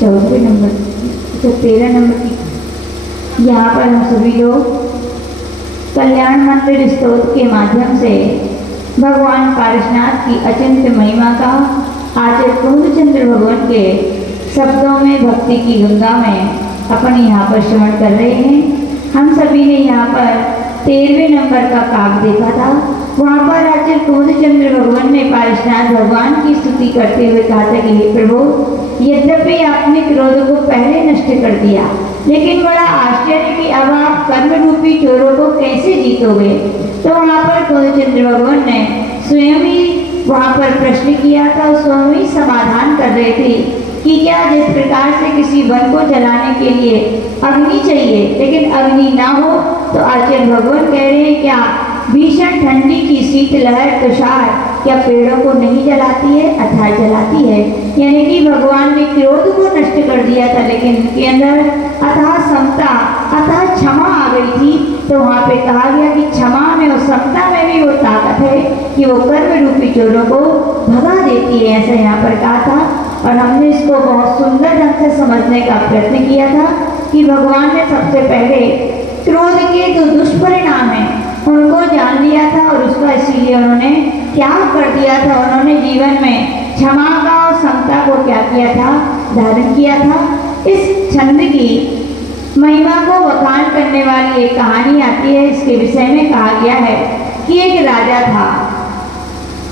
14वें number, 13 number की। यहाँ पर हम सभी लोग कल्याण मंदिर स्तोत्र के माध्यम से भगवान पारसनाथ की अचिंत्य महिमा का आचार्य पूर्णचंद्र भगवान के शब्दों में भक्ति की गंगा में अपन यहाँ पर श्रवण कर रहे हैं। हम सभी ने यहाँ पर 13वें नंबर का काव्य देखा था। वहाँ पर आचार्य पूर्णचंद्र भगवान ने पारसनाथ भगवान की स्तुति करते हुए कहा था कि हे प्रभु, यद्यपि आपने क्रोध को पहले नष्ट कर दिया, लेकिन बड़ा आश्चर्य कि अब आप कर्म रूपी चोरों को कैसे जीतोगे। तो वहाँ पर पूर्णचंद्र भगवान ने स्वयं ही वहाँ पर प्रश्न किया था, स्वयं ही समाधान कर रहे थे कि क्या जिस प्रकार से किसी वन को जलाने के लिए अग्नि चाहिए, लेकिन अग्नि ना हो तो आचार्य भगवान कह रहे हैं क्या भीषण ठंडी की शीतलहर तुषार क्या पेड़ों को नहीं जलाती है, अर्थात जलाती है। यानी कि भगवान ने क्रोध को नष्ट कर दिया था, लेकिन उनके अंदर अतः समता अतः क्षमा आ गई थी। तो वहाँ पे कहा गया कि क्षमा में और समता में भी वो ताकत है कि वो कर्म रूपी चोरों को भगा देती है, ऐसा यहाँ पर कहा था। और हमने इसको बहुत सुंदर ढंग से समझने का प्रयत्न किया था कि भगवान ने सबसे पहले क्रोध के जो दुष्परिणाम हैं उनको जान लिया था और उसका इसीलिए उन्होंने त्याग कर दिया था। उन्होंने जीवन में क्षमा का और समता को क्या किया था, धारण किया था। इस छंद की महिमा को बखान करने वाली एक कहानी आती है। इसके विषय में कहा गया है कि एक राजा था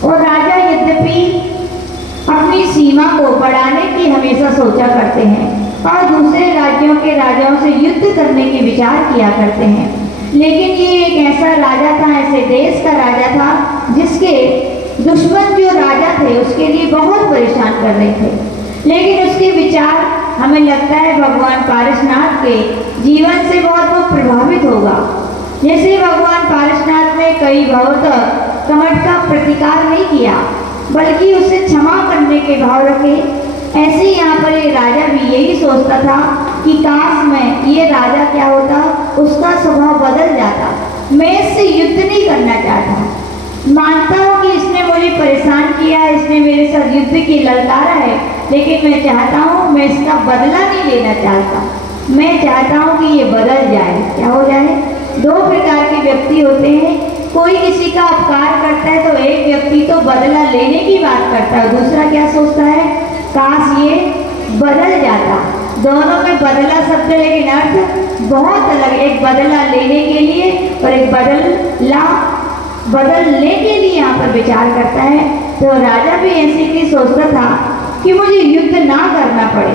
और राजा यद्यपि अपनी सीमा को बढ़ाने की हमेशा सोचा करते हैं और दूसरे राज्यों के राजाओं से युद्ध करने के विचार किया करते हैं, लेकिन ये एक ऐसा राजा था, ऐसे देश का राजा था जिसके दुश्मन जो राजा थे उसके लिए बहुत परेशान कर रहे थे। लेकिन उसके विचार हमें लगता है भगवान पारसनाथ के जीवन से बहुत प्रभावित होगा। जैसे भगवान पारसनाथ ने कई भाव तक कमठ का प्रतिकार नहीं किया, बल्कि उसे क्षमा करने के भाव रखे। ऐसे ही यहाँ पर ये राजा भी यही सोचता था कि काश में ये राजा क्या होता, उसका स्वभाव बदल जाता, मैं इससे युद्ध नहीं करना चाहता। मानता हूँ कि इसने मुझे परेशान किया है, इसने मेरे साथ युद्ध की ललकारा है, लेकिन मैं चाहता हूँ, मैं इसका बदला नहीं लेना चाहता। मैं चाहता हूँ कि ये बदल जाए। क्या हो जाए? दो प्रकार के व्यक्ति होते हैं। कोई किसी का अपकार करता है तो एक व्यक्ति तो बदला लेने की बात करता है, दूसरा क्या सोचता है, काश ये बदल जाता। दोनों में बदला शब्द लेकिन अर्थ बहुत अलग। एक बदला लेने के लिए और एक बदलने के लिए यहाँ पर विचार करता है। तो राजा भी ऐसे ही सोचता था कि मुझे युद्ध ना करना पड़े।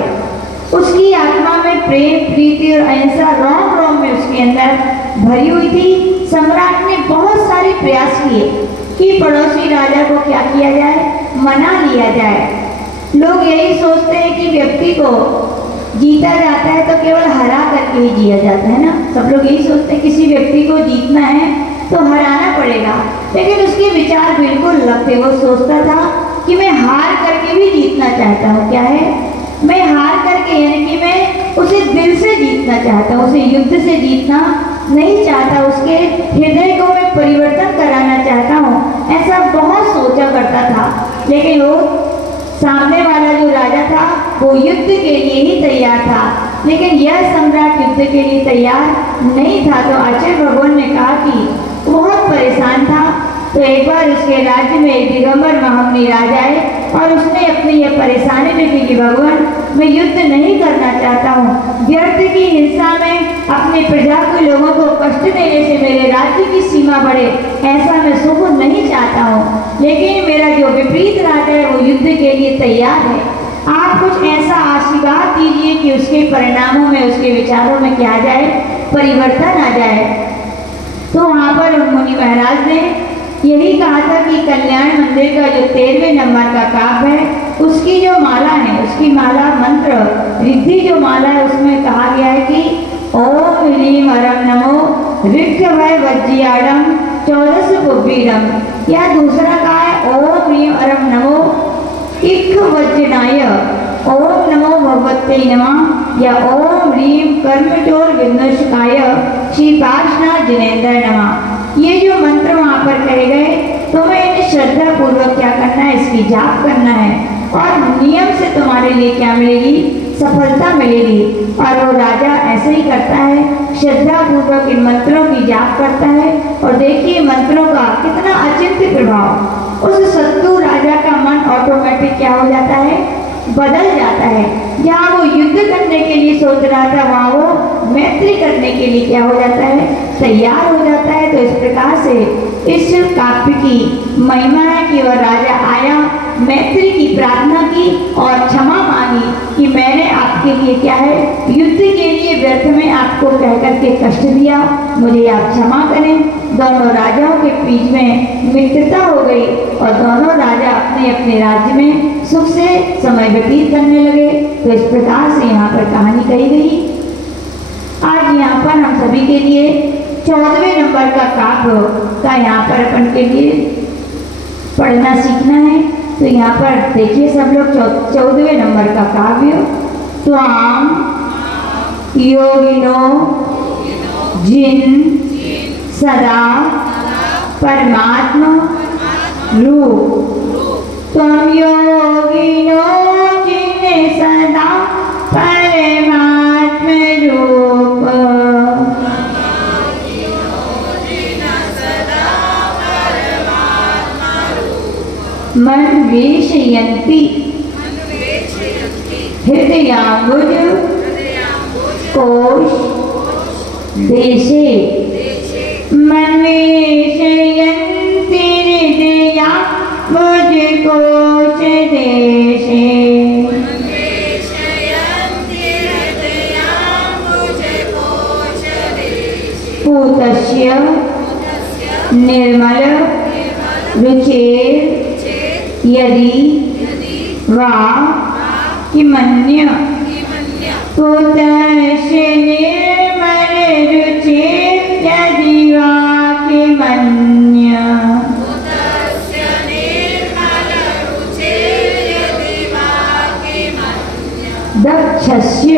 उसकी आत्मा में प्रेम, प्रीति और अहिंसा रोम रोम में उसके अंदर भरी हुई थी। सम्राट ने बहुत सारे प्रयास किए कि पड़ोसी राजा को क्या किया जाए, मना लिया जाए। लोग यही सोचते हैं कि व्यक्ति को जीता जाता है तो केवल हरा करके ही जिया जाता है ना। सब लोग यही सोचते हैं किसी व्यक्ति को जीतना है तो हराना पड़ेगा, लेकिन उसके विचार बिल्कुल अलग थे। वो सोचता था कि मैं हार करके भी जीतना चाहता हूँ। क्या है? मैं हार करके, यानी कि मैं उसे दिल से जीतना चाहता हूँ, उसे युद्ध से जीतना नहीं चाहता, उसके हृदय को मैं परिवर्तन कराना चाहता हूँ, ऐसा बहुत सोचा करता था। लेकिन वो सामने वाला जो राजा था वो युद्ध के लिए ही तैयार था, लेकिन यह सम्राट युद्ध के लिए तैयार नहीं था। तो आचार्य भगवान ने कहा कि बहुत परेशान था। तो एक बार उसके राज्य में एक दिगंबर महामुनि राजा आए और उसने अपनी यह परेशानी देखी कि भगवान, मैं युद्ध नहीं करना चाहता हूँ, व्यर्थ की हिंसा में अपने प्रजा के लोगों को कष्ट देने से मेरे राज्य की सीमा बढ़े, ऐसा मैं सुख नहीं चाहता हूँ। लेकिन मेरा जो विपरीत राजा है वो युद्ध के लिए तैयार है। आप कुछ ऐसा आशीर्वाद दीजिए कि उसके परिणामों में, उसके विचारों में क्या आ जाए, परिवर्तन आ जाए। तो वहाँ पर मुनि महाराज ने यही कहा था कि कल्याण मंदिर का जो 13वें नंबर का काव्य है उसकी जो माला है, उसकी माला मंत्र रिद्धि जो माला है, उसमें कहा गया है कि ओम ह्रीम हरम नमो ऋक्ष भय वज्जियाडम 14 बुब्बीडम। या दूसरा कहा है ओम ह्रीम हरम नमो इक्ष वज्जनाय, ओम नमो भगवते नमः, या ओम ह्रीम कर्मचोर विनाशकाय श्री पार्श्वनाथ जिनेन्द्र नमः। ये जो मंत्र वहाँ पर कहे गए, तुम्हें इन्हें श्रद्धा पूर्वक क्या करना है, इसकी जाप करना है और नियम से तुम्हारे लिए क्या मिलेगी, सफलता मिलेगी। और वो राजा ऐसे ही करता है, श्रद्धा पूर्वक इन मंत्रों की जाप करता है और देखिए मंत्रों का कितना अचिंत्य प्रभाव। उस शत्रु राजा का मन ऑटोमेटिक क्या हो जाता है, बदल जाता है। जहाँ वो युद्ध करने के लिए सोच रहा था वहाँ वो मैत्री करने के लिए क्या हो जाता है, तैयार हो जाता है। तो इस प्रकार से इस काव्य की महिमा है कि वह राजा आया, मैत्री की प्रार्थना की और क्षमा मांगी कि मैंने आपके लिए क्या है, युद्ध के लिए व्यर्थ में आपको कह करके कष्ट दिया, मुझे आप क्षमा करें। दोनों राजाओं के बीच में मित्रता हो गई और दोनों राजा अपने अपने राज्य में सुख से समय व्यतीत करने लगे। तो इस प्रकार से यहाँ पर कहानी कही गई। आज यहाँ पर हम सभी के लिए 14वें नंबर का काव्य का यहाँ पर अपन के लिए पढ़ना सीखना है। तो यहाँ पर देखिए सब लोग 14वें नंबर का काव्य। त्वाम योगिनो जिन सदा परमात्मा रूप। त्वम योगिनो जिन सदा परमात्मा रूप। मन वेशयन्ति हृदयाम्बुज कोश देशे। मन वेशयन्ति हृदयाम्बुज कोश देशे। पूतस्य निर्मल रुचेर यदि वा किमन्य। पूतस्य निर्मल रुचेर यदि वा किमन्य। दक्षस्य,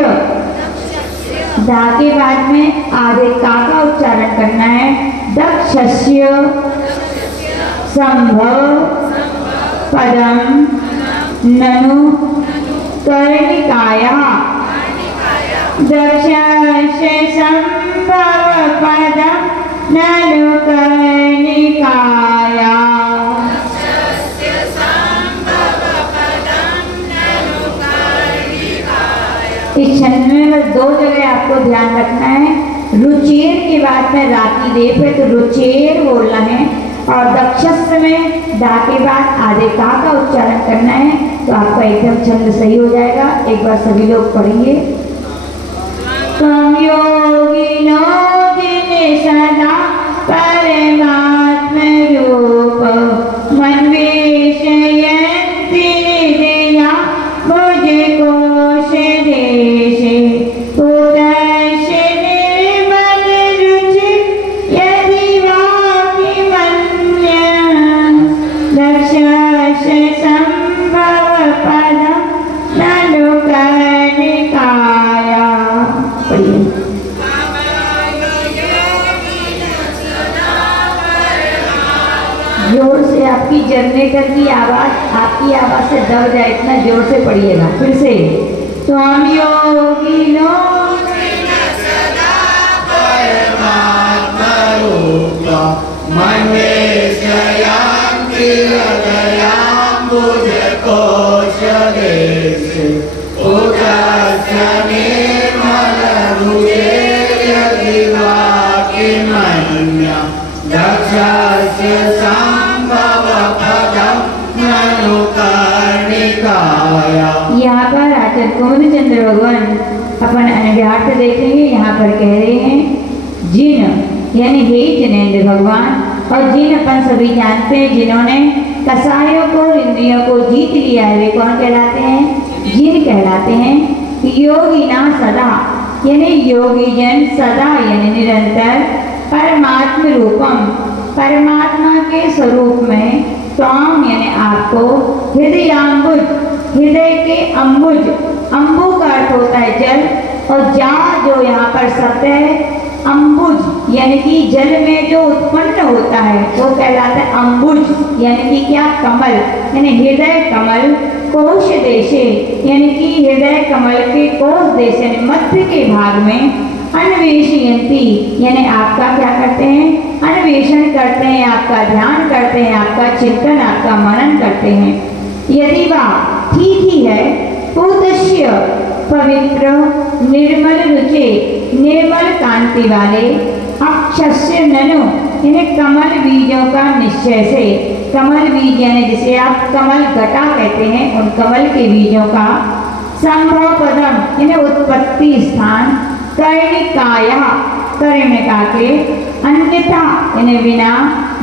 दा के बाद में आधे का उच्चारण करना है। दक्षस्य संभव पदम ननु कर्णिकाया। दक्षस्य संभव पदम ननु कर्णिकाया। इस छंद में बस 2 जगह आपको ध्यान रखना है। रुचेर के बाद में राती देव है तो रुचेर बोलना है और दक्षस में दा के बाद आधे का उच्चारण करना है। तो आपका एकदम छंद सही हो जाएगा। एक बार सभी लोग पढ़ेंगे। त्वम योगिनो जिन सदा परमात्मा रूप। मन वेशयन्ति हृदयाम्बुज कोश देशे। पूतस्य निर्मल रुचि यदि वा किमन्य। दक्षस्य संभव पदम ननु कर्णिकाया। जोर से आपकी जनरेटर की आवाज आपकी आवाज से दब जाए, इतना जोर से पढ़िएगा। फिर से। त्वम योगिनो परमात्मा रूप। मन वेशयन्ति हृदयाम्बुज कोश देशे। पूतस्य निर्मल रुचेर यदि वा किमन्य। दक्षस्य संभव पदम ननु कर्णिकाया। यहाँ पर आचार्य कुमुद चंद्र भगवान अपन अन्वयार्थ देखेंगे। यहाँ पर कह रहे हैं जिन यानी हे जिनेन्द्र भगवान। और जिन अपन सभी जानते हैं जिन्होंने कसायों को इंद्रियों को जीत लिया है वे कौन कहलाते हैं, जिन कहलाते हैं। योगी ना सदा यानी योगी जन सदा यानी निरंतर परमात्म रूपम परमात्मा के स्वरूप में त्वाम यानी आपको हृदयाम्बुज हृदय के अम्बुज अम्बु का अर्थ होता है जल और जा जो यहाँ पर शब्द है अम्बुज यानी कि जल में जो उत्पन्न होता है वो कहलाता है अम्बुज यानी कि क्या कमल यानी हृदय कमल कोश देशे यानी कि हृदय कमल के कोश देश यानी मध्य के भाग में अन्वेषयन्ति यानी आपका क्या करते हैं, अन्वेषण करते हैं, आपका ध्यान करते हैं, आपका चिंतन, आपका मनन करते हैं। यदि वह ठीक ही है पूतस्य पवित्र निर्मल रुचि निर्मल कांति वाले अक्षस्य ननु यानी कमल बीजों का निश्चय से, कमल बीज यानी जिसे आप कमल घटा कहते हैं, उन कमल के बीजों का संभव पदम यानी उत्पत्ति स्थान कर्णिकाया कर्णिका के अन्यथा यानी बिना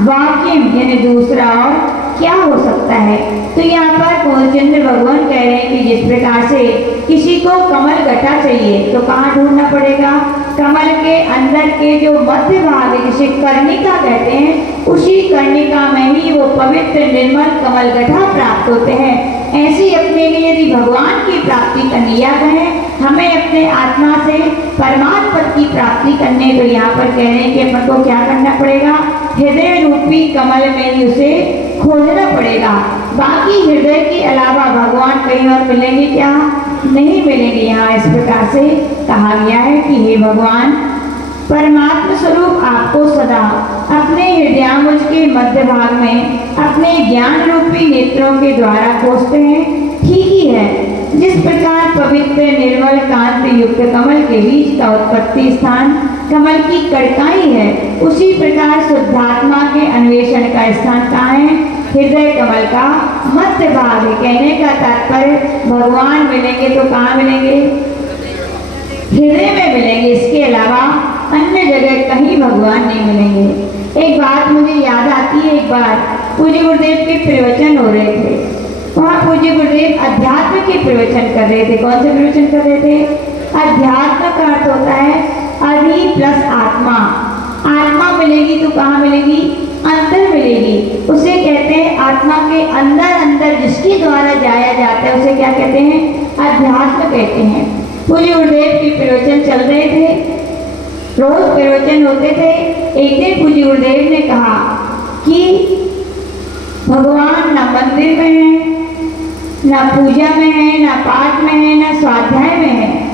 वाक्यम यानी दूसरा और क्या हो सकता है। तो यहाँ पर पूर्णचंद्र भगवान कह रहे हैं कि जिस प्रकार से किसी को कमल घटा चाहिए तो कहाँ ढूंढना पड़ेगा, कमल के अंदर के जो मध्य भाग है जिसे कर्णिका कहते हैं, उसी कर्णिका में ही वो पवित्र निर्मल कमल गठा प्राप्त होते हैं। ऐसे अपने लिए यदि भगवान की प्राप्ति करनी या कहें हमें अपने आत्मा से परमात्मा पद की प्राप्ति करने, तो यहाँ पर कह रहे हैं कि अपन को क्या करना पड़ेगा, हृदय रूपी कमल में ही उसे खोजना पड़ेगा। बाकी हृदय के अलावा भगवान कहीं और मिलेंगे क्या, नहीं मिलेंगे। यहाँ इस प्रकार से कहा गया है कि हे भगवान परमात्मा स्वरूप आपको सदा अपने हृदयामुज के मध्य भाग में अपने ज्ञान रूपी नेत्रों के द्वारा खोजते हैं। ठीक ही है, जिस प्रकार पवित्र निर्मल कांति युक्त कमल के बीज का उत्पत्ति स्थान कमल की कड़काई है, उसी प्रकार शुद्धात्मा के अन्वेषण का स्थान कहाँ है, हृदय कमल का मध्य भाग है। कहने का तात्पर्य भगवान मिलेंगे तो कहाँ मिलेंगे, हृदय में मिलेंगे, इसके अलावा अन्य जगह कहीं भगवान नहीं मिलेंगे। एक बात मुझे याद आती है, एक बार पूज्य गुरुदेव के प्रवचन हो रहे थे, वहाँ पूज्य गुरुदेव अध्यात्म के प्रवचन कर रहे थे। कौन से प्रवचन कर रहे थे, अध्यात्म का अर्थ होता है अधि प्लस आत्मा। आत्मा मिलेगी तो कहाँ मिलेगी, अंदर मिलेगी, उसे कहते हैं आत्मा के अंदर अंदर जिसके द्वारा जाया जाता है उसे क्या कहते हैं, अध्यात्म कहते हैं। पूज्य गुरुदेव के प्रवचन चल रहे थे, रोज प्रवचन होते थे। एक दिन पूज्य गुरुदेव ने कहा कि भगवान न मंदिर में है, न पूजा में है, न पाठ में है, न स्वाध्याय में है।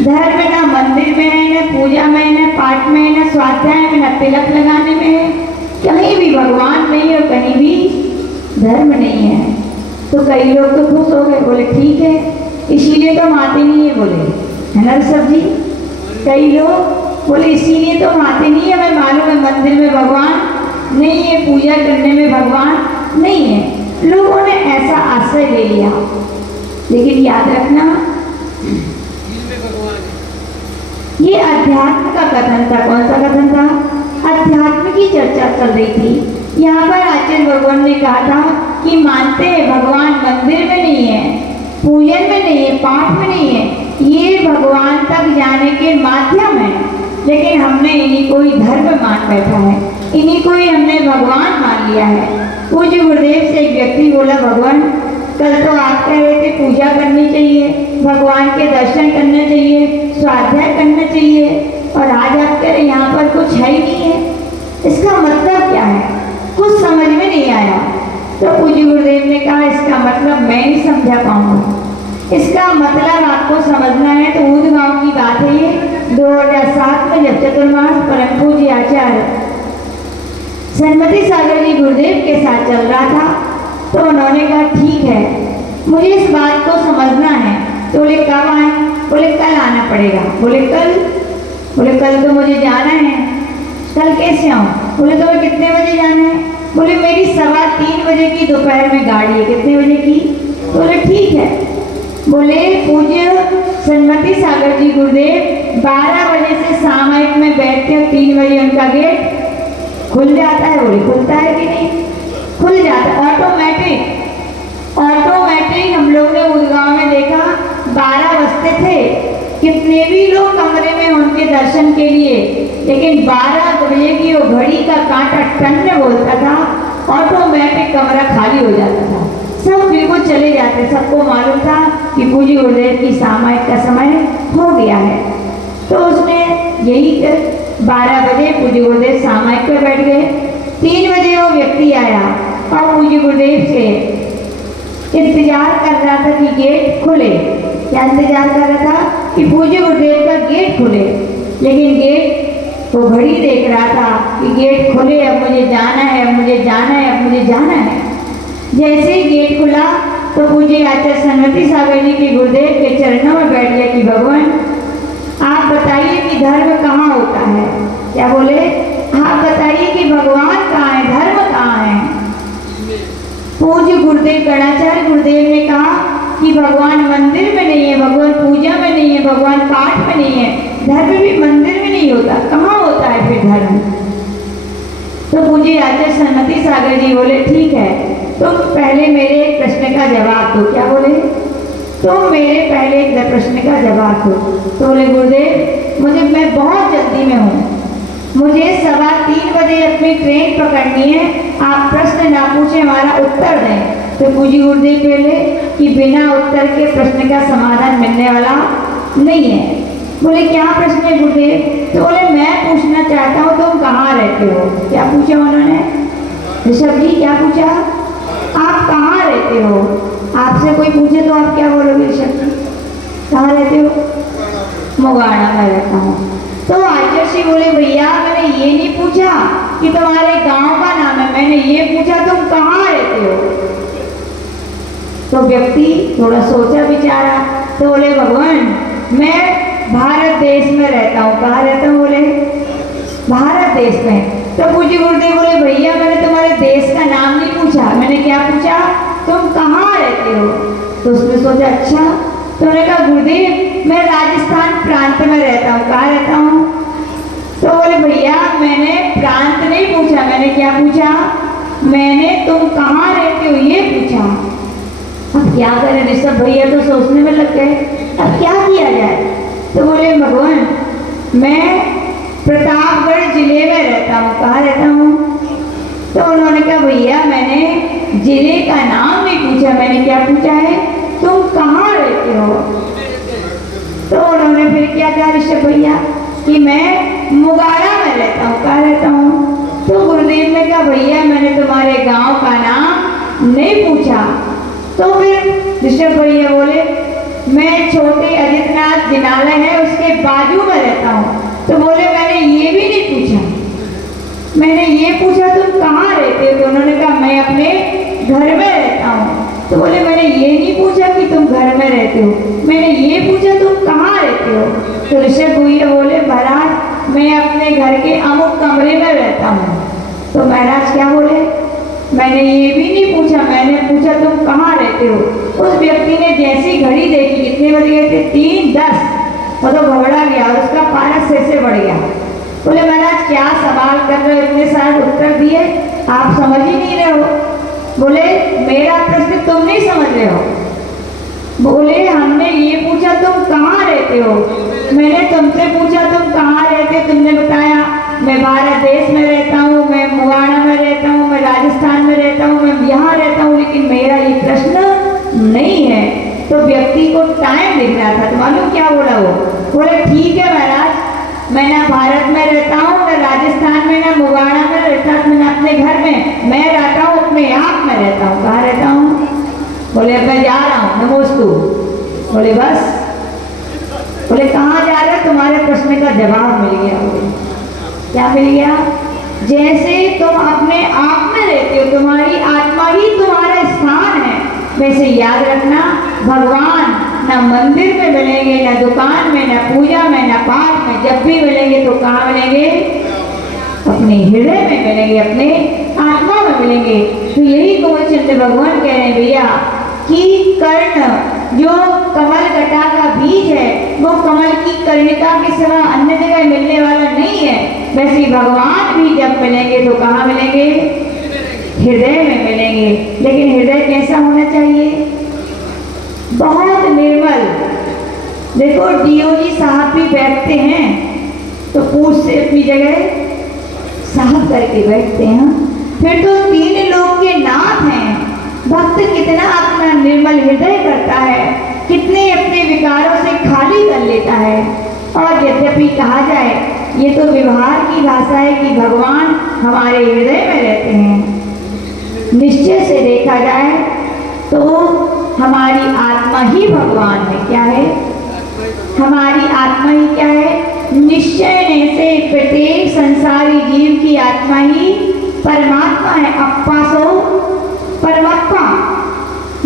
धर्म न मंदिर में है, न पूजा में, न पाठ में, न स्वाध्याय में, न तिलक लगाने में है, कहीं भी भगवान नहीं और कहीं भी धर्म नहीं है। तो कई लोग तो खुश हो गए, बोले ठीक है, इसीलिए तो हम आते नहीं है, बोले है ना सब जी। कई लोग बोले इसीलिए तो हम आते नहीं है, हमें मालूम है मंदिर में भगवान नहीं है, पूजा करने में भगवान नहीं है। लोगों ने ऐसा आश्रय ले लिया, लेकिन याद रखना ये अध्यात्म का कथन था। कौन सा कथन था, अध्यात्म की चर्चा चल रही थी। यहाँ पर आचार्य भगवान ने कहा था कि मानते हैं भगवान मंदिर में नहीं है, पूजन में नहीं है, पाठ में नहीं है, ये भगवान तक जाने के माध्यम है, लेकिन हमने इन्हीं को ही धर्म मान बैठा है, इन्हीं को ही हमने भगवान मान लिया है। पूज्य गुरुदेव से एक व्यक्ति बोला, भगवान कल तो आप कह रहे थे पूजा करनी चाहिए, भगवान के दर्शन करने चाहिए, स्वाध्याय करना चाहिए, और आज आप कह रहे यहाँ पर कुछ है ही नहीं है, इसका मतलब क्या है, कुछ समझ में नहीं आया। तो पूज्य गुरुदेव ने कहा इसका मतलब मैं नहीं समझा पाऊंगा, इसका मतलब आपको समझना है तो ऊद गांव की बात है ये। 2007 में जब चतुर्मास परम पूज्य आचार्य सन्मति सागर जी गुरुदेव के साथ चल रहा था, तो उन्होंने कहा ठीक है मुझे इस बात को समझना है। तो बोले कब आए, बोले कल आना पड़ेगा। बोले कल तो मुझे जाना है, कल कैसे आऊँ? बोले तो कितने बजे जाना है? बोले मेरी 3:15 बजे की दोपहर में गाड़ी है। कितने बजे की? बोले ठीक है। बोले पूज्य सन्मति सागर जी गुरुदेव 12 बजे से सामयिक में बैठते हो, 3 बजे उनका गेट खुल जाता है। बोले खुलता है कि नहीं? खुल जाता है, ऑटोमेटिक। हम लोग ने उस गाँव में देखा 12 बजते थे, कितने भी लोग कमरे में उनके दर्शन के लिए, लेकिन 12 बजे की वो घड़ी का कांटा टन बोलता था, ऑटोमेटिक कमरा खाली हो जाता था, सब बिल्कुल चले जाते। सबको मालूम था कि पूज्य गुरुदेव की सामयिक का समय हो गया है। तो उसने यही 12 बजे पूज्य गुरुदेव सामयिक पे बैठ गए। 3 बजे वो व्यक्ति आया और पूज्य गुरुदेव से इंतजार कर रहा था कि गेट खुले। क्या इंतजार कर रहा था? कि पूज्य गुरुदेव का गेट खुले। लेकिन गेट वो घड़ी देख रहा था कि गेट खुले, अब मुझे जाना है, अब मुझे जाना है, अब मुझे जाना है। जैसे ही गेट खुला तो पूज्य आचार्य सन्मति सागर जी के गुरुदेव के चरणों में बैठ गया कि भगवान आप बताइए कि धर्म कहाँ होता है। क्या बोले? आप बताइए कि भगवान कहाँ है, धर्म कहाँ है। पूज्य गुरुदेव गणाचार्य गुरुदेव ने कहा कि भगवान मंदिर में नहीं है, भगवान पूजा में नहीं है, भगवान पाठ में नहीं है, धर्म भी मंदिर में नहीं होता, कहाँ होता है फिर धर्म? तो पूज्य आचार्य सन्मति सागर जी बोले ठीक है, तुम पहले मेरे एक प्रश्न का जवाब दो। क्या बोले? तुम मेरे पहले एक प्रश्न का जवाब दो। तो बोले गुरुदेव मैं बहुत जल्दी में हूँ, मुझे 3:15 बजे अपनी ट्रेन पकड़नी है, आप प्रश्न ना पूछे, हमारा उत्तर दें। तो पूज्य गुरुदेव बोले कि बिना उत्तर के प्रश्न का समाधान मिलने वाला नहीं है। बोले क्या प्रश्न है गुरुदेव? तो बोले मैं पूछना चाहता हूँ तुम कहाँ रहते हो। क्या पूछा उन्होंने? ऋषभ जी क्या पूछा? आप कहाँ रहते हो? आपसे कोई पूछे तो आप क्या बोलोगे ऋषभ जी? कहाँ रहते हो? मुगाड़ा में रहता हूँ। तो आचार्य जी बोले भैया मैंने ये नहीं पूछा कि तुम्हारे गांव का नाम है, मैंने ये पूछा तुम कहाँ रहते हो। तो व्यक्ति थोड़ा सोचा विचारा तो बोले भगवान मैं भारत देश में रहता हूँ। कहाँ रहता हूँ? बोले भारत देश में। तो पूज्य गुरुदेव बोले भैया मैंने तुम्हारे देश का नाम नहीं पूछा, मैंने क्या पूछा तुम कहाँ रहते हो। तो उसने सोचा अच्छा। तो उन्होंने कहा गुरुदेव मैं राजस्थान प्रांत में रहता हूँ। कहाँ रहता हूँ? तो बोले भैया मैंने प्रांत नहीं पूछा, मैंने क्या पूछा? मैंने तुम कहाँ रहते हो ये पूछा। अब क्या करें ऋषभ भैया तो सोचने में लग गए, अब क्या किया जाए। तो बोले भगवान मैं प्रतापगढ़ जिले में रहता हूँ। कहाँ रहता हूँ? तो उन्होंने कहा भैया मैंने जिले का नाम नहीं पूछा, मैंने क्या पूछा है तुम कहाँ रहते हो। तो उन्होंने फिर क्या कहा ऋषभ भैया कि मैं मुगाड़ा में रहता हूँ। कहाँ रहता हूँ? तो गुरुदेव ने कहा भैया मैंने तुम्हारे गांव का नाम नहीं पूछा। तो फिर ऋषभ भैया बोले मैं छोटे अजितनाथ जिनालय है उसके बाजू में रहता हूँ। तो बोले मैंने ये भी नहीं पूछा, मैंने ये पूछा तुम कहाँ रहते हो। तो उन्होंने कहा मैं अपने घर में रहता हूँ। तो बोले मैंने ये नहीं पूछा कि तुम घर में रहते हो, मैंने ये पूछा तुम कहाँ रहते हो। तो ऋषभ भैया बोले महाराज मैं अपने घर के अमुक कमरे में रहता हूँ। तो महाराज क्या बोले मैंने ये भी नहीं पूछा, मैंने पूछा तुम कहाँ रहते हो। उस व्यक्ति ने जैसी घड़ी देखी, कितने बज गए थे? 3:10। वो तो घबरा गया और उसका पारा सिर से बढ़ गया। बोले महाराज क्या सवाल कर रहे हो, इतने सारे उत्तर दिए आप समझ ही नहीं रहे हो। बोले मेरा प्रश्न तुम नहीं समझ रहे हो। बोले हमने ये पूछा तुम कहाँ रहते हो, मैंने तुमसे पूछा तुम कहाँ रहते, तुमने बताया मैं भारत देश में रहता हूँ, मैं मुगाड़ा में रहता हूँ, मैं राजस्थान में रहता हूँ, मैं यहाँ रहता हूँ, लेकिन मेरा ये प्रश्न नहीं है। तो व्यक्ति को टाइम दिख रहा था। तो मालूम क्या बोला वो? बोले ठीक है महाराज मैं ना भारत में रहता हूँ, ना राजस्थान में, ना मुगाड़ा में रहता हूँ, ना अपने घर में, मैं रहता हूँ अपने आप में रहता हूँ। कहाँ रहता हूँ? बोले अब मैं जा रहा हूँ नमोस्तु। बोले बस? बोले कहाँ जा रहे हो? तुम्हारे प्रश्न का जवाब मिल गया। बोले क्या मिल गया? जैसे तुम अपने आप में रहते हो, तुम्हारी आत्मा ही तुम्हारा स्थान है, वैसे याद रखना भगवान ना मंदिर में मिलेंगे, ना दुकान में, ना पूजा में, ना पाठ में, जब भी मिलेंगे तो कहाँ मिलेंगे? अपने हृदय में मिलेंगे, अपने आत्मा में मिलेंगे। तो यही गोविंद भगवान कह रहे हैं भैया कि कर्ण जो कमल गटा का बीज है वो कमल की कर्णिका के सिवा अन्य जगह मिलने वाला नहीं है। वैसे भगवान भी जब मिलेंगे तो कहाँ मिलेंगे? हृदय में मिलेंगे। लेकिन हृदय कैसा होना चाहिए? बहुत निर्मल। देखो डीओजी साहब भी बैठते हैं तो पूछ से अपनी जगह साफ करके बैठते हैं। फिर तो 3 लोग के नाथ हैं। भक्त कितना अपना निर्मल हृदय करता है, कितने अपने विकारों से खाली कर लेता है। और यद्यपि कहा जाए ये तो व्यवहार की भाषा है कि भगवान हमारे हृदय में रहते हैं। निश्चय से देखा जाए तो हमारी आत्मा ही भगवान है। क्या है? हमारी आत्मा ही क्या है? निश्चय से प्रत्येक संसारी जीव की आत्मा ही परमात्मा है। अप्पासो परमात्मा,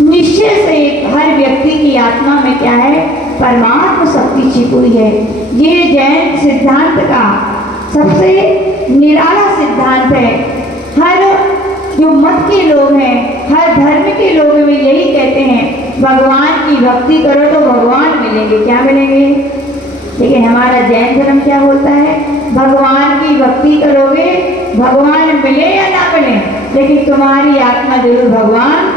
निश्चय से हर व्यक्ति की आत्मा में क्या है? परमात्मा शक्ति छिपी हुई है। ये जैन सिद्धांत का सबसे निराला सिद्धांत है। हर जो मत के लोग हैं, हर धर्म के लोग भी यही कहते हैं, भगवान की भक्ति करो तो भगवान मिलेंगे। क्या मिलेंगे? लेकिन हमारा जैन धर्म क्या बोलता है? भगवान की भक्ति करोगे, भगवान मिले या ना मिले, लेकिन तुम्हारी आत्मा जरूर भगवान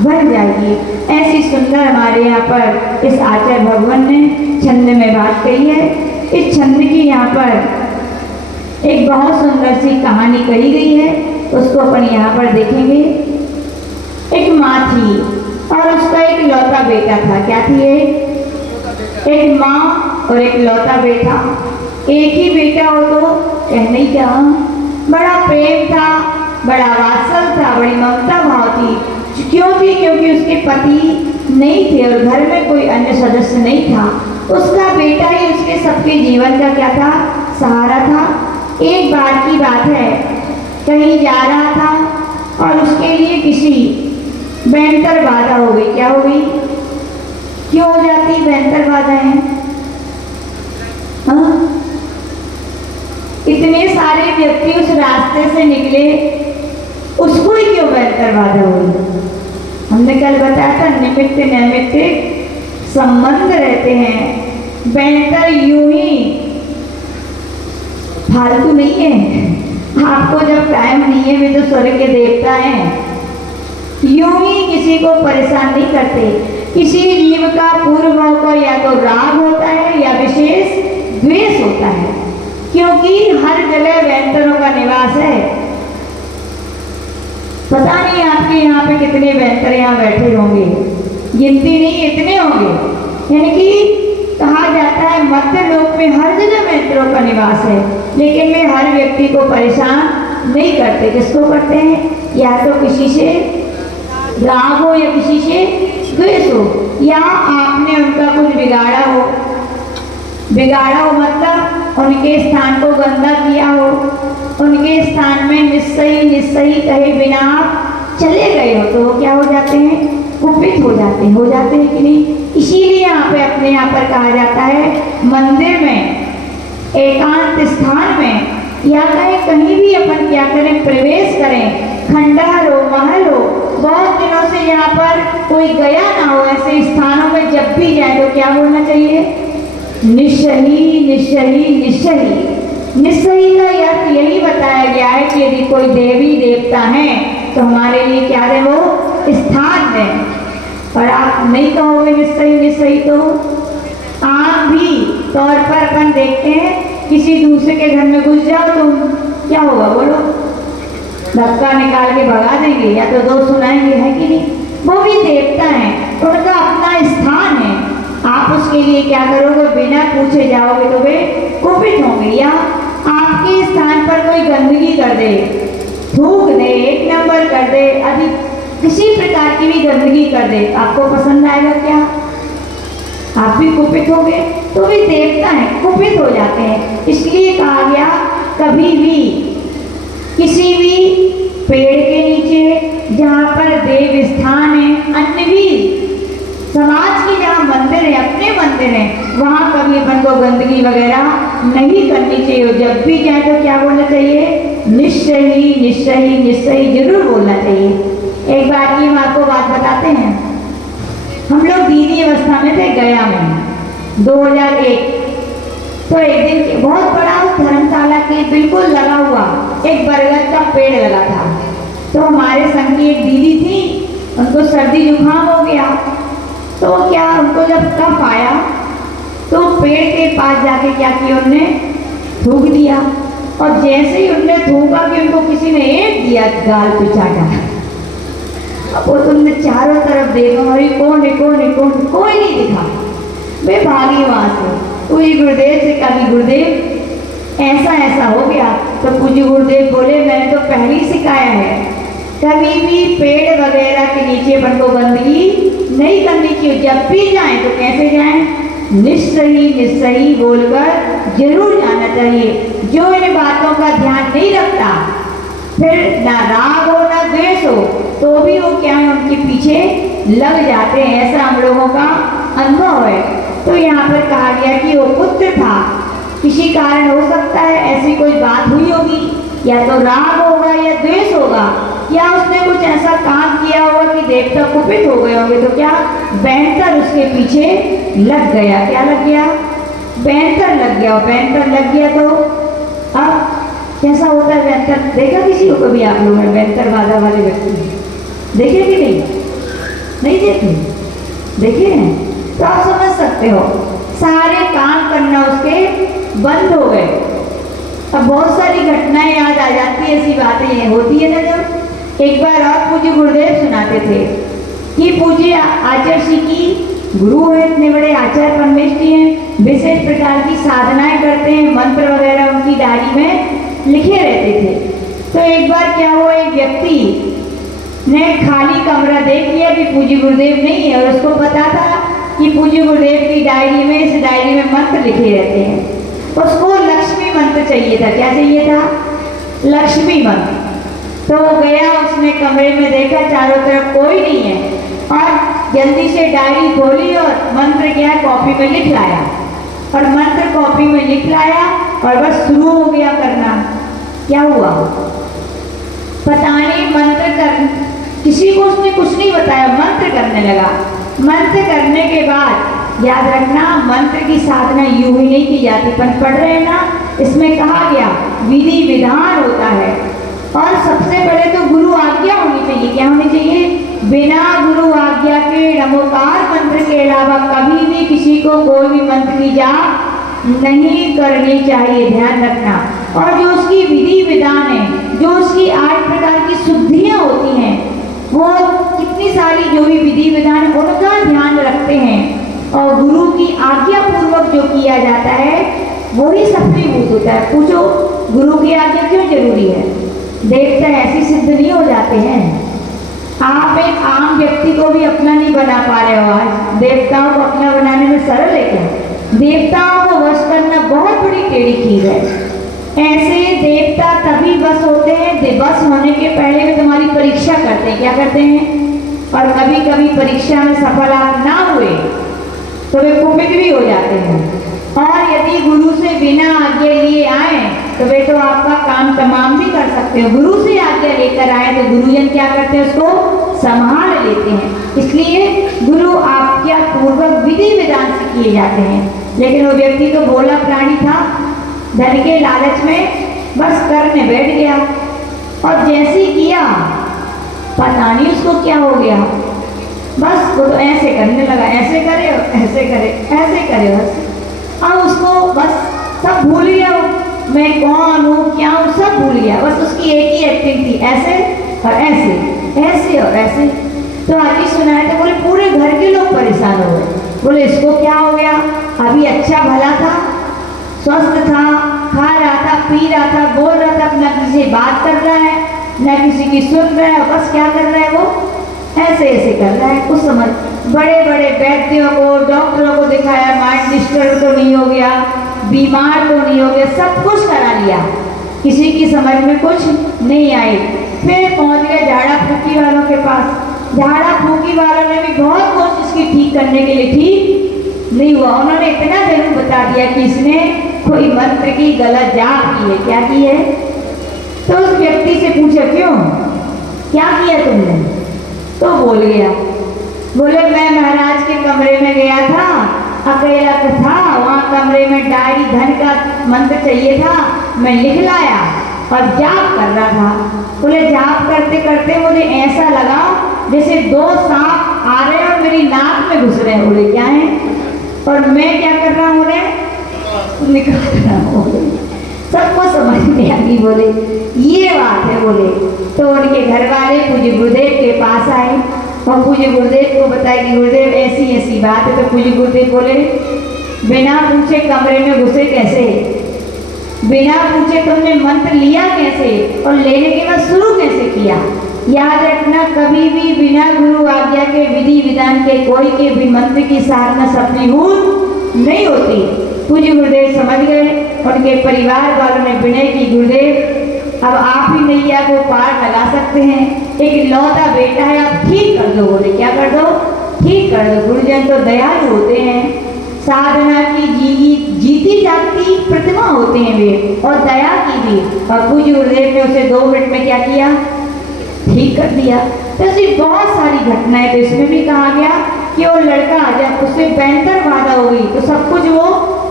बन जाएगी। ऐसी सुंदर हमारे यहाँ पर इस आचार्य भगवान ने छंद में बात कही है। इस छंद की यहाँ पर एक बहुत सुंदर सी कहानी कही गई है, उसको अपन यहाँ पर देखेंगे। एक माँ थी और उसका एक लौता बेटा था। क्या थी? एक माँ और एक लौता बेटा। एक ही बेटा हो तो कहने क्या, बड़ा प्रेम था, बड़ा वात्सल था, बड़ी ममता भाव थी। क्यों थी? क्योंकि उसके पति नहीं थे और घर में कोई अन्य सदस्य नहीं था। उसका बेटा ही उसके सबके जीवन का क्या था? सहारा था। एक बार की बात है, कहीं जा रहा था और उसके लिए किसी भयंकर बाधा हो गई। क्या हो गई? क्यों हो जाती भयंकर बाधाएं? इतने सारे व्यक्ति उस रास्ते से निकले, उसको ही क्यों भयंकर बाधा हुई? हमने कल बताया था निमित्त नैमित्तिक संबंध रहते हैं। भयंकर यूं ही फालतू नहीं है। आपको जब टाइम नहीं है, वे तो स्वर्ग के देवता हैं, यूं ही किसी को परेशान नहीं करते। किसी जीव का पूर्व को या तो राग होता है या विशेष द्वेष होता है, क्योंकि हर जगह भयंकरों का निवास है। पता नहीं आपके यहाँ पे कितने भयंकर यहाँ बैठे होंगे, गिनती नहीं, इतने होंगे। यानी कि कहा जाता है मध्य लोक में हर जगह भयंकरों का निवास है, लेकिन वे हर व्यक्ति को परेशान नहीं करते। किसको करते हैं? या तो किसी से राग हो या किसी से द्वेष हो, या आपने उनका कुछ बिगाड़ा हो। बिगाड़ा हो मतलब उनके स्थान को गंदा किया हो, उनके स्थान में निस्सही कहे बिना आप चले गए हो, तो वो क्या हो जाते हैं? कुपित हो जाते हैं कि नहीं? इसीलिए यहाँ पे अपने यहाँ पर कहा जाता है मंदिर में, एकांत स्थान में या कहीं भी अपन क्या करें? प्रवेश करें। खंडहर हो, महल हो, बहुत दिनों से यहाँ पर कोई गया ना हो, ऐसे स्थानों में जब भी जाए तो क्या बोलना चाहिए? निश्चही निश्चही निश्चही। निश्चही का अर्थ यही बताया गया है कि यदि कोई देवी देवता है तो हमारे लिए क्या है? वो स्थान है। और आप नहीं कहोगे निश्चही तो आप भी तौर पर अपन देखते हैं, किसी दूसरे के घर में घुस जाओ तो क्या होगा? बोलो, धक्का निकाल के भगा देंगे या तो दो सुनाएंगे, है कि नहीं? वो भी देवता है, उनका अपना स्थान है। आप उसके लिए क्या करोगे? बिना पूछे जाओगे तो वे कुपित होंगे। या आपके स्थान पर कोई गंदगी कर दे, थूक दे, एक नंबर कर दे, अधिक किसी प्रकार की भी गंदगी कर दे, आपको पसंद आएगा क्या? आप भी कुपित होगे। तो वे देवता हैं, कुपित हो जाते हैं। इसलिए कहा गया कभी भी किसी भी पेड़ के नीचे जहाँ पर देव स्थान है, अन्य भी समाज के जहाँ मंदिर है, अपने मंदिर है, वहाँ कभी अपन को गंदगी वगैरह नहीं करनी चाहिए। जब भी जाए तो क्या बोलना चाहिए? निश्चयी निश्चयी निश्चयी जरूर बोलना चाहिए। एक बार की हम आपको बात बताते हैं। हम लोग दीदी अवस्था में थे गया में 2001। तो एक दिन बहुत बड़ा धर्मशाला के बिल्कुल लगा हुआ एक बरगद का पेड़ लगा था। तो हमारे संग की एक दीदी थी, उनको सर्दी जुकाम हो गया। तो क्या उनको जब कफ आया तो पेड़ के पास जाके क्या किया? उन्होंने थूक दिया। और जैसे ही उन्होंने थूका कि उनको किसी ने एक दिया गाल पे चाटा। अब वो तुमने चारों तरफ देखा, अरे कौन है कौन है कौन? कोई नहीं दिखा। वे भागी वहां से। पूज्य गुरुदेव से कभी गुरुदेव ऐसा ऐसा हो गया। तो पूज्य गुरुदेव बोले मैंने तो पहले ही सिखाया है कभी भी पेड़ वगैरह के नीचे अपन को गंदगी नहीं करनी चाहिए। जब भी जाएं तो कैसे जाएं? निस्सही बोलकर जरूर जाना चाहिए। जो इन बातों का ध्यान नहीं रखता, फिर ना राग हो ना द्वेष हो, तो भी वो क्या है, उनके पीछे लग जाते हैं। ऐसा हम लोगों का अनुभव है। तो यहाँ पर कहा गया कि वो पुत्र था, किसी कारण हो सकता है ऐसी कोई बात हुई होगी, या तो राग होगा या द्वेष होगा, या उसने कुछ ऐसा काम किया होगा कि देवता कुपित हो गए होंगे। तो क्या बैंतर उसके पीछे लग गया। क्या लग गया? बैंतर लग गया। बैंतर लग गया तो अब कैसा होता है बैंतर? देखा किसी को कभी आप लोगों ने बैंतर बाधा वाले व्यक्ति देखे कि नहीं? नहीं देखे? देखे हैं तो आप समझ सकते हो, सारे काम करना उसके बंद हो गए। अब बहुत सारी घटनाएं याद आ जाती है, ऐसी बातें होती है ना। जब एक बार और पूज्य गुरुदेव सुनाते थे कि पूज्य आचार्य श्री की गुरु है, इतने बड़े आचार्य परमेष्ठी हैं, विशेष प्रकार की साधनाएं करते हैं, मंत्र वगैरह उनकी डायरी में लिखे रहते थे। तो एक बार क्या हुआ, एक व्यक्ति ने खाली कमरा देख लिया कि पूज्य गुरुदेव नहीं है, और उसको पता था कि पूज्य गुरुदेव की डायरी में, इस डायरी में मंत्र लिखे रहते हैं। उसको लक्ष्मी मंत्र चाहिए था। क्या चाहिए था? लक्ष्मी मंत्र। तो वो गया, उसने कमरे में देखा, चारों तरफ कोई नहीं है, और जल्दी से डायरी खोली और मंत्र क्या कॉपी में लिख लाया, और मंत्र कॉपी में लिख लाया, और बस शुरू हो गया करना। क्या हुआ पता नहीं, मंत्र कर, किसी को उसने कुछ नहीं बताया, मंत्र करने लगा। मंत्र करने के बाद याद रखना, मंत्र की साधना यूं ही नहीं की जाती। पढ़ रहे हैं ना, इसमें कहा गया विधि विधान होता है, और सबसे पहले तो गुरु आज्ञा होनी चाहिए। क्या होनी चाहिए? बिना गुरु आज्ञा के नमोकार मंत्र के अलावा कभी भी किसी को कोई भी मंत्र की जाप नहीं करनी चाहिए, ध्यान रखना। और जो उसकी विधि विधान है, जो उसकी 8 प्रकार की शुद्धियाँ होती हैं, वो कितनी सारी जो भी विधि विधान है उनका ध्यान रखते हैं, और गुरु की आज्ञा पूर्वक जो किया जाता है वही सफलीभूत होता है। पूछो गुरु की आज्ञा क्यों जरूरी है? देवता ऐसे सिद्ध नहीं हो जाते हैं। आप एक आम व्यक्ति को भी अपना नहीं बना पा रहे हो आज, देवताओं को अपना बनाने में सरल है क्या? देवताओं को वश करना बहुत बड़ी टेढ़ी चीज है। ऐसे देवता तभी बस होते हैं, बस होने के पहले भी तुम्हारी परीक्षा करते हैं। क्या करते हैं? और कभी कभी परीक्षा में सफल आप ना हुए तो वे कुपित भी हो जाते हैं। और यदि गुरु से बिना आज्ञा लिए आए तो वे तो आपका काम तमाम भी कर सकते हो। गुरु से आज्ञा लेकर आए तो गुरुजन क्या करते हैं? उसको संभाल लेते हैं। इसलिए गुरु आज्ञा पूर्वक विधि विधान से किए जाते हैं। लेकिन वो व्यक्ति तो भोला प्राणी था, धन के लालच में बस करने बैठ गया, और जैसे ही किया पता नहीं उसको क्या हो गया, बस वो तो ऐसे करने लगा, ऐसे करे ऐसे करे ऐसे करे, बस अब उसको बस सब भूल गया, मैं कौन हूँ क्या हूँ सब भूल गया। बस उसकी एक ही एक्टिंग थी, ऐसे और ऐसे, ऐसे और ऐसे। तो आगे सुनाया तो बोले पूरे घर के लोग परेशान हो गए। बोले इसको क्या हो गया? अभी अच्छा भला था, स्वस्थ था, खा रहा था, पी रहा था, बोल रहा था, न किसी से बात कर रहा है, न किसी की सुन रहा है, बस क्या कर रहा है वो? ऐसे ऐसे कर रहा है। उस समय बड़े बड़े वैद्यों को, डॉक्टरों को दिखाया, माइंड डिस्टर्ब तो नहीं हो गया, बीमार तो नहीं हो गया, सब कुछ करा लिया, किसी की समझ में कुछ नहीं आई। फिर पहुंच गए झाड़ा फूकी वालों के पास। झाड़ा फूकी वालों ने भी बहुत कोशिश की ठीक करने के लिए, ठीक नहीं हुआ। उन्होंने इतना जरूर बता दिया कि इसने कोई मंत्र की गलत जाप की है। क्या की है? तो उस व्यक्ति से पूछा क्यों, क्या किया तुमने? तो बोल गया, बोले मैं महाराज के कमरे में गया था, अकेला तो था, वहाँ कमरे में डायरी धन का मंत्र चाहिए था, मैं लिख लाया और जाप कर रहा था। बोले जाप करते करते मुझे ऐसा लगा जैसे 2 सांप आ रहे हैं और मेरी नाक में घुस रहे हैं। बोले क्या है? और मैं क्या कर रहा हूँ? उन्हें निकाल रहा हूँ। सबको समझ में आ गई। बोले ये बात है। बोले तो उनके घर वाले पूज्य गुरुदेव के पास आए और पूज्य गुरुदेव को बताया कि गुरुदेव ऐसी ऐसी बात है। तो पूज्य गुरुदेव बोले बिना पूछे कमरे में घुसे कैसे? बिना पूछे तुमने मंत्र लिया कैसे? और लेने के बाद शुरू कैसे किया? याद रखना, कभी भी बिना गुरु आज्ञा के विधि विधान के कोई के भी मंत्र की साधना सफलीभूत नहीं होती। पूज्य गुरुदेव समझ गए, उनके परिवार वालों ने विनय की, गुरुदेव अब आप ही नैया को पार लगा सकते हैं, एक लौता बेटा है, आप ठीक कर दो। बोले क्या कर दो? ठीक कर दो। गुरुजन तो दयालु होते हैं, साधना की जीती जागती प्रतिमा होते हैं वे, और दया की भी। और पूज्य गुरुदेव ने उसे 2 मिनट में क्या किया? ठीक कर दिया। तो ऐसी बहुत सारी घटनाएं, तो इसमें भी कहा गया कि वो लड़का जब उससे बैंकर बाधा हो गई तो सब कुछ वो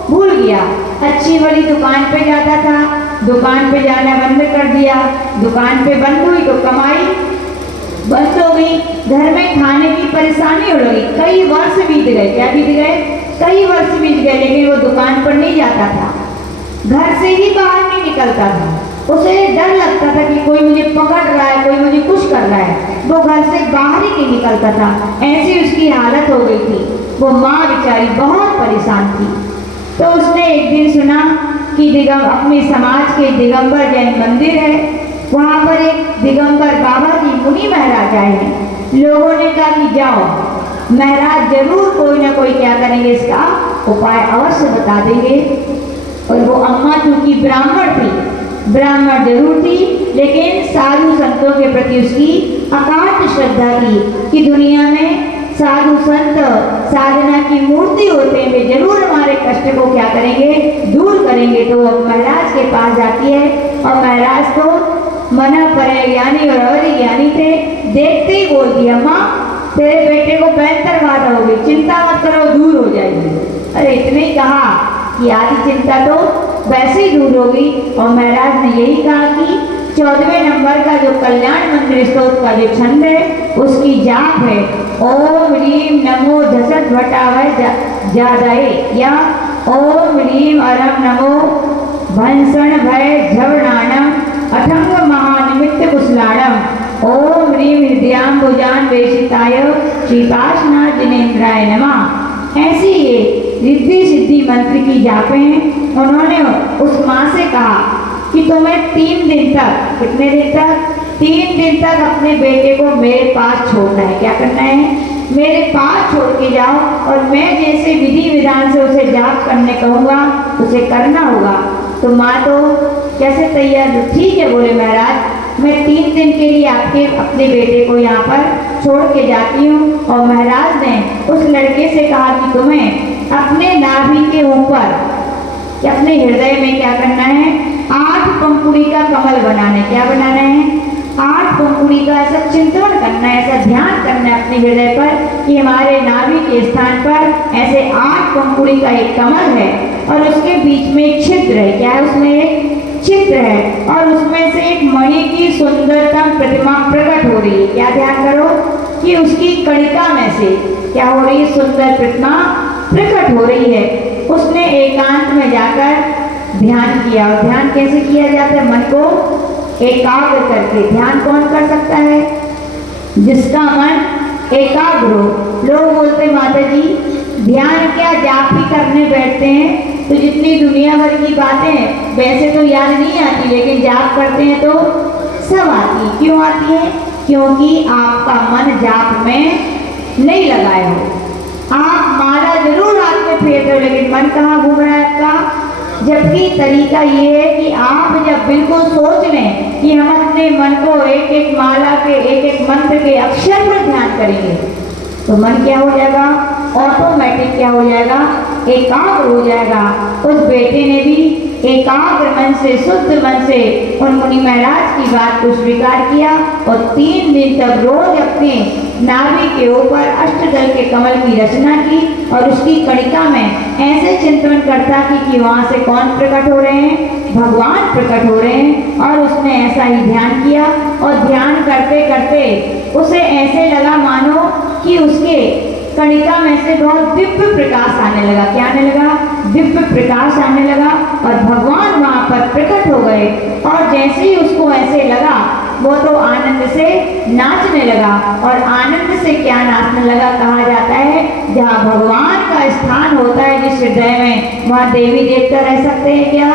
भूल गया। अच्छी वाली दुकान पे जाता था, दुकान पे जाना बंद कर दिया, दुकान पे बंद हुई तो कमाई बंद हो गई, घर में खाने की परेशानी हो लगी। कई वर्ष बीत गए। क्या बीत गए? कई वर्ष बीत गए, लेकिन वो दुकान पर नहीं जाता था, घर से ही बाहर नहीं निकलता था। उसे डर लगता था कि कोई मुझे पकड़ रहा है, कोई मुझे कुछ कर रहा है, वो घर से बाहर ही नहीं निकलता था। ऐसी उसकी हालत हो गई थी। वो माँ बेचारी बहुत परेशान थी। तो उसने एक दिन सुना कि अपने समाज के दिगंबर जैन मंदिर है, वहाँ पर एक दिगंबर बाबा जी मुनि महाराज आए हैं। लोगों ने कहा कि जाओ, महाराज जरूर कोई ना कोई क्या करेंगे, इसका उपाय अवश्य बता देंगे। और वो अम्मा चूंकि ब्राह्मण थी, ब्राह्मण जरूर थी, लेकिन साधु संतों के प्रति उसकी अकाट श्रद्धा थी कि दुनिया में साधु संत साधना की मूर्ति होते हैं, वे जरूर हमारे कष्ट को क्या करेंगे? दूर करेंगे। तो वो महाराज के पास जाती है, और महाराज तो मना परे ज्ञानी और ज्ञानी थे, देखते ही बोल दिया, माँ तेरे बेटे को बैंकर बाधा हो गई, चिंता मत करो, दूर हो जाएगी। अरे इतने ही कहा कि आधी चिंता तो वैसे ही दूर हो गई। और महाराज ने यही कहा कि 14वें नंबर का जो कल्याण मंत्र स्तोत्र का जो छंद है, उसकी जाप है ओम ह्रीम नमो झसट भटावय जादाए, या ओम ह्रीम अरम नमो भंसण भय झवनाणम अठंग महानिमित्त कुशलाणम, ओम ह्रीम हृदयाम्बुजान वेशिताय श्रीपाशना जिनेन्द्राय नमः। ऐसी ये रिद्धि सिद्धि मंत्र की जापें हैं। उन्होंने उस माँ से कहा कि तुम्हें 3 दिन तक, कितने दिन तक? 3 दिन तक अपने बेटे को मेरे पास छोड़ना है। क्या करना है? मेरे पास छोड़ के जाओ, और मैं जैसे विधि विधान से उसे जाप करने कहूँगा उसे करना होगा। तो माँ तो कैसे तैयार? ठीक है बोले महाराज, मैं 3 दिन के लिए आपके अपने बेटे को यहाँ पर छोड़ के जाती हूँ। और महाराज ने उस लड़के से कहा कि तुम्हें अपने नाभि के ऊपर, अपने हृदय में क्या करना है? 8 पंखुड़ी का कमल बनाना है। क्या बनाना है? 8 पंखुड़ी का ऐसा चिंतन करना है, ऐसा ध्यान करना है अपने हृदय पर कि हमारे नाभि के स्थान पर ऐसे 8 पंखुड़ी का एक कमल है, और उसके बीच में एक छिद्र है। क्या है? उसमें एक छिद्र है, और उसमें से एक मणि की सुंदरतम प्रतिमा प्रकट हो रही है। क्या ध्यान करो कि उसकी कणिका में से क्या हो रही है? सुंदर प्रतिमा प्रकट हो रही है। उसने एकांत में जाकर ध्यान किया। और ध्यान कैसे किया जाता है? मन को एकाग्र करके। ध्यान कौन कर सकता है? जिसका मन एकाग्र हो। लोग बोलते माता जी ध्यान क्या, जाप ही करने बैठते हैं तो जितनी दुनिया भर की बातें वैसे तो याद नहीं आती, लेकिन जाप करते हैं तो सब आती है। क्यों आती है? क्योंकि आपका मन जाप में नहीं लगाए हो। आप माला जरूर हाथ में फेर रहे हो, लेकिन मन कहाँ घूम रहा है आपका? जबकि तरीका ये है कि आप जब बिल्कुल सोच लें कि हम अपने मन को एक एक माला के, एक एक मंत्र के अक्षर पर ध्यान करेंगे, तो मन क्या हो जाएगा? ऑटोमेटिक क्या हो जाएगा? एकाग्र हो जाएगा। उस बेटे ने भी एकाग्र मन से, शुद्ध मन से उन मुनि महाराज की बात को स्वीकार किया, और 3 दिन तक रोज अपने नाभि के ऊपर अष्टदल के कमल की रचना की, और उसकी कणिका में ऐसे चिंतन करता कि वहाँ से कौन प्रकट हो रहे हैं? भगवान प्रकट हो रहे हैं। और उसने ऐसा ही ध्यान किया, और ध्यान करते करते उसे ऐसे लगा मानो कि उसके कणिका में से बहुत दिव्य प्रकाश आने लगा। क्या आने लगा? दिव्य प्रकाश आने लगा, और भगवान वहाँ पर प्रकट हो गए। और जैसे ही उसको ऐसे लगा, वो तो आनंद से नाचने लगा। और आनंद से क्या नाचने लगा? कहा जाता है जहाँ भगवान का स्थान होता है जिस हृदय में, वहाँ देवी देवता रह सकते हैं क्या?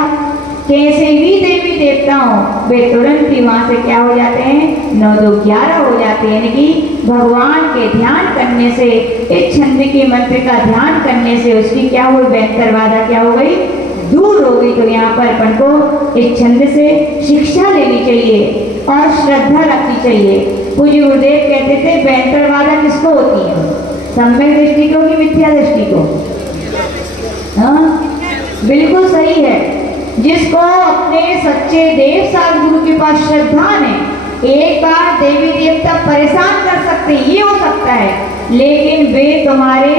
कैसे भी देवी देवता हो वे तुरंत ही वहां से क्या हो जाते हैं, 9 2 11 हो जाते हैं। यानी कि भगवान के ध्यान करने से, इस छंद के मंत्र का ध्यान करने से उसकी क्या हुई, बैंतर बाधा क्या हो गई, दूर हो गई। तो यहाँ पर अपन को इस छंद से शिक्षा लेनी चाहिए और श्रद्धा रखनी चाहिए। पूज्य गुरुदेव कहते थे बैंतर बाधा किसको होती है, सम्यक दृष्टि को कि मिथ्या दृष्टि को? हाँ बिल्कुल सही है। जिसको अपने सच्चे देव साध गुरु के पास श्रद्धा है, एक बार देवी देवता परेशान कर सकते, ये हो सकता है, लेकिन वे तुम्हारे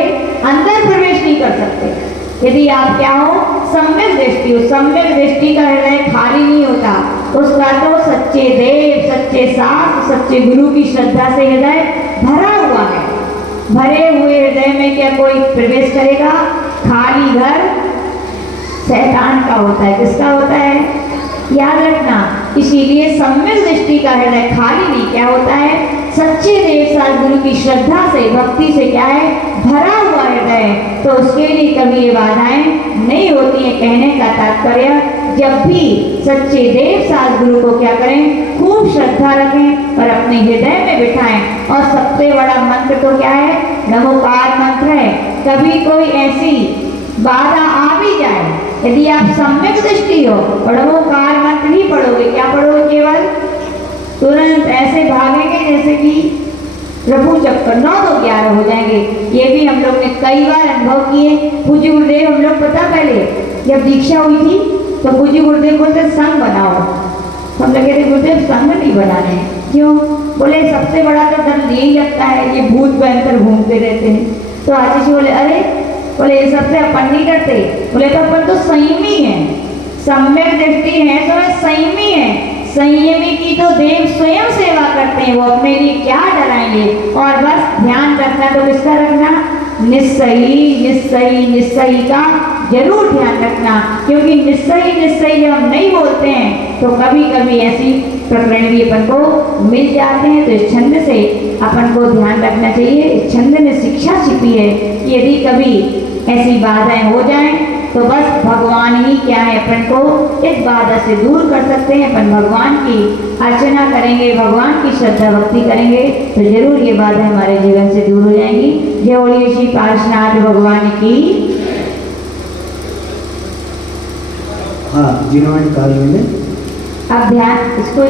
अंदर प्रवेश नहीं कर सकते। यदि आप क्या हो, सम्यक दृष्टि हो। सम्यक दृष्टि का हृदय खाली नहीं होता, उसका तो सच्चे देव, सच्चे शास्त्र, सच्चे गुरु की श्रद्धा से हृदय भरा हुआ है। भरे हुए हृदय में क्या कोई प्रवेश करेगा? खाली घर शैतान का होता है। किसका होता है? याद रखना। इसीलिए सम्यक दृष्टि का हृदय खाली नहीं क्या होता है, सच्चे देव साध गुरु की श्रद्धा से, भक्ति से क्या है, भरा हुआ हृदय। तो उसके लिए कभी ये बाधाएं नहीं होती है। कहने का तात्पर्य, जब भी सच्चे देव साध गुरु को क्या करें, खूब श्रद्धा रखें और अपने हृदय में बिठाएं। और सबसे बड़ा मंत्र तो क्या है, नमोकार मंत्र है। कभी कोई ऐसी बाधा आ भी जाए, यदि आप सम्यक दृष्टि हो और नमोकार मंत्र नहीं पढ़ोगे, क्या पढ़ोगे, केवल तुरंत ऐसे भागेंगे जैसे कि रफू चक्कर, 9 2 11 हो जाएंगे। ये भी हम लोग ने कई बार अनुभव किए। पूज्य गुरुदेव हम लोग पता पहले जब दीक्षा हुई थी तो पूज्य गुरुदेव बोलते संघ बनाओ। हम लोग कहते गुरुदेव संघ नहीं बनाने, क्यों? बोले सबसे बड़ा तो डर यही लगता है, ये भूत भयंकर घूमते रहते हैं। तो आशीष बोले अरे, बोले ये सबसे अपन नहीं डरते। बोले तो अपन तो संयमी है, सम्यक दृष्टि है तो संयमी है। संयमी की तो देव स्वयं सेवा करते हैं, वो अपने लिए क्या डराएंगे। और बस ध्यान रखना तो किसका रखना, निस्सही निस्सही निस्सही का जरूर ध्यान रखना। क्योंकि निस्सही निस्सही जब हम नहीं बोलते हैं तो कभी कभी ऐसी प्रकरण भी अपन को मिल जाते हैं। तो इस छंद से अपन को ध्यान रखना चाहिए। इस छंद में शिक्षा छिपी है कि यदि कभी ऐसी बाधाएं हो जाएं तो बस भगवान ही क्या है, अपन को इस बाधा से दूर कर सकते हैं। अपन भगवान की अर्चना करेंगे, भगवान की श्रद्धा भक्ति करेंगे तो जरूर ये बाधा हमारे जीवन से दूर हो जाएंगी। जय बोलिए श्री पार्श्वनाथ भगवान की। हाँ, जिन्होंने कहा अब ध्यान इसको